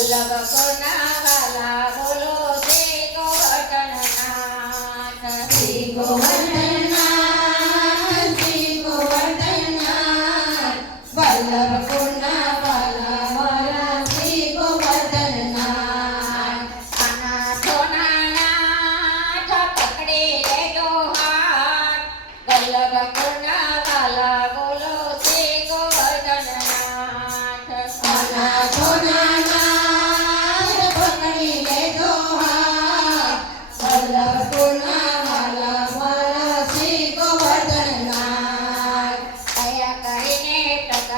વલ્લભ કરનારા બોલો શ્રી ગોવર્ધન નાથ. Shri Govardhan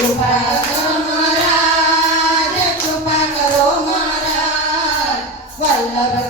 Thank you.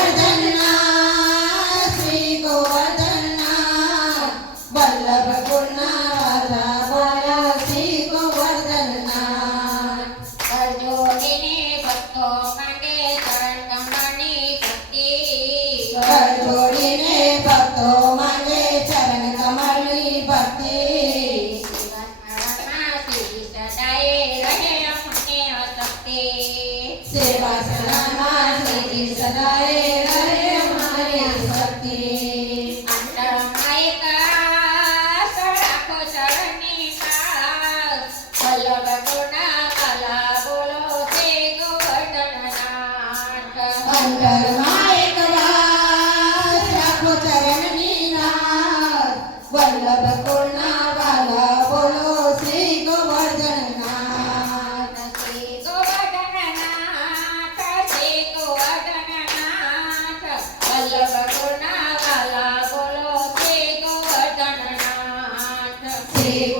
I.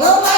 Go